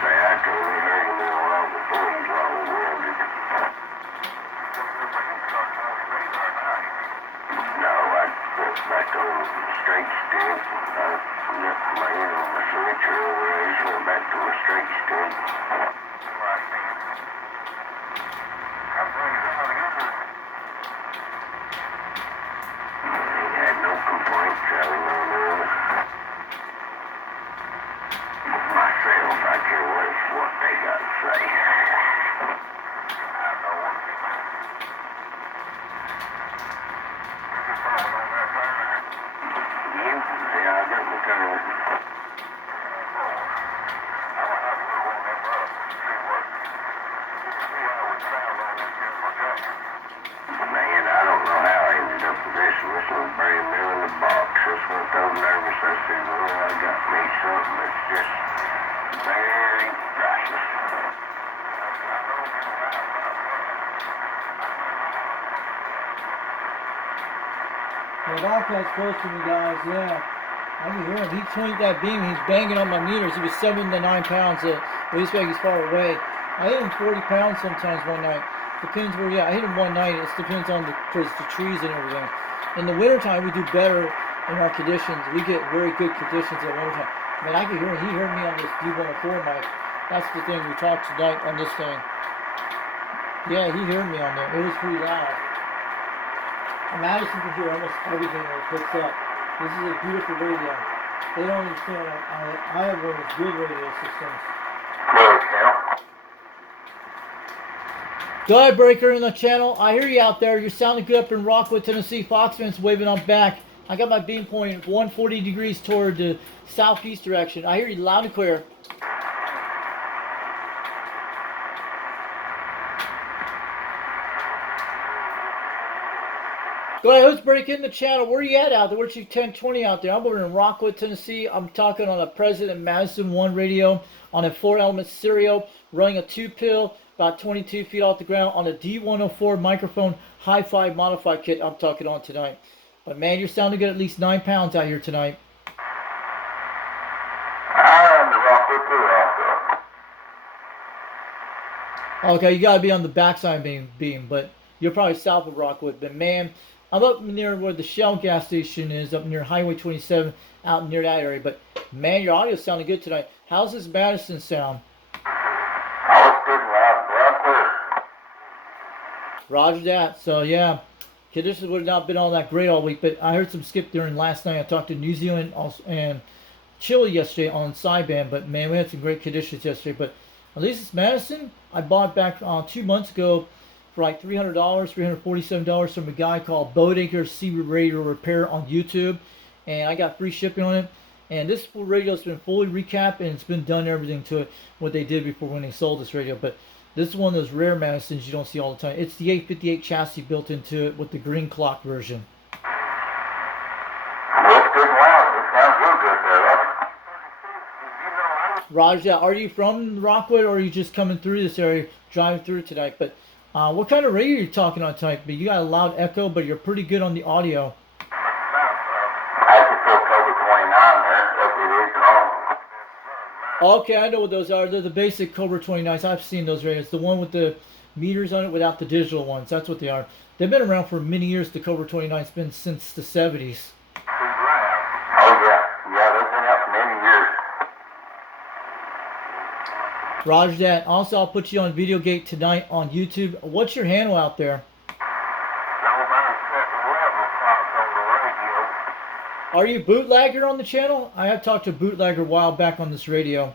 say I can only heard him along before he's long-winded. No, I put back on the straight stick. I left my hand on my switcher over there. Just went back to my straight stick. He had no complaints telling on him. Myself, I care what they got to say. Yeah, I got my turn. Man, I don't know how I ended up with this. This was brand new in the box. This was so nervous. I said, well, I got me something that's just very priceless. Yeah, Wildcat's close to me, guys. Yeah, I can hear him. He pointed that beam. He's banging on my meters. He was 7 to 9 pounds. At least like he's far away. I hit him 40 pounds sometimes one night. Depends where. Yeah, I hit him one night. It depends on the trees and everything. In the wintertime, we do better in our conditions. We get very good conditions in the wintertime. Man, I can hear him. He heard me on this D104 mic. That's the thing we talked tonight on this thing. Yeah, he heard me on there. It was pretty loud. Madison can hear almost everything that it picks up. This is a beautiful radio. They don't understand. I have one of those good radio systems. Go ahead, Breaker, in the channel. I hear you out there. You're sounding good up in Rockwood, Tennessee. Foxman's waving on back. I got my beam pointing 140 degrees toward the southeast direction. I hear you loud and clear. Go ahead, who's breaking the channel? Where are you at out there? Where's you 1020 out there? I'm over in Rockwood, Tennessee. I'm talking on a President Madison 1 radio on a 4-element stereo, running a 2-pill, about 22 feet off the ground on a D104 microphone hi-fi modified kit I'm talking on tonight. But man, you're sounding good, at least 9 pounds out here tonight. I'm the Rockwood too, also. Okay, you gotta be on the backside beam, but you're probably south of Rockwood. But man, I'm up near where the Shell gas station is, up near Highway 27, out near that area. But man, your audio's sounding good tonight. How's this Madison sound? Oh, it's good, loud clear. Roger that. So yeah, conditions would have not been all that great all week, but I heard some skip during last night. I talked to New Zealand and Chile yesterday on sideband, but man, we had some great conditions yesterday. But at least it's Madison. I bought back 2 months ago for like $300, $347 from a guy called Bodecker Sea Radio Repair on YouTube, and I got free shipping on it. And this radio's been fully recapped, and it's been done everything to it what they did before when they sold this radio. But this is one of those rare Madisons you don't see all the time. It's the 858 chassis built into it with the green clock version. Well, it's good and loud. It sounds real good there. Roger, are you from Rockwood, or are you just coming through this area, driving through tonight? But what kind of radio are you talking on tonight? But you got a loud echo, but you're pretty good on the audio. I can put Cobra 29 there. That's what it is called. Okay, I know what those are. They're the basic Cobra 29s. I've seen those radios. The one with the meters on it without the digital ones. That's what they are. They've been around for many years. The Cobra 29's been since the 70s. Oh, yeah. Yeah, they've been out for many years. Roger that. Also, I'll put you on Videogate tonight on YouTube. What's your handle out there? Are you Bootlegger on the channel? I have talked to Bootlegger a while back on this radio.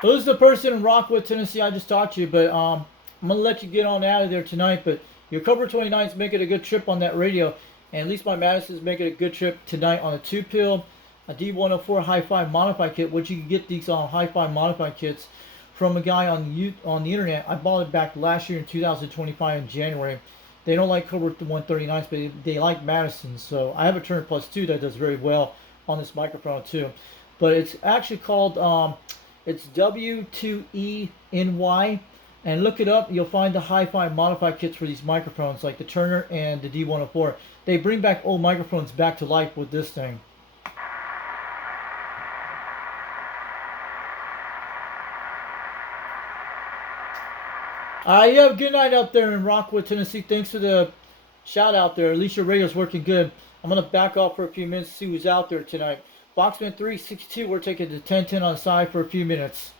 Who's the person in Rockwood, Tennessee I just talked to you, but I'm going to let you get on out of there tonight, but your Cobra 29's making a good trip on that radio, and at least my Madison's making a good trip tonight on a 2-pill, a D104 hi-fi modified kit, which you can get these on hi-fi modified kits from a guy on the internet. I bought it back last year in 2025 in January. They don't like Cobra 139s, but they like Madison, so I have a Turner Plus 2 that does very well on this microphone too. But it's actually called... it's W2ENY and look it up. You'll find the hi-fi modified kits for these microphones, like the Turner and the D104. They bring back old microphones back to life with this thing. You have a good night out there in Rockwood, Tennessee. Thanks for the shout out there. At least your radio's working good. I'm going to back off for a few minutes to see who's out there tonight. Boxman 362, we're taking the 1010 on the side for a few minutes.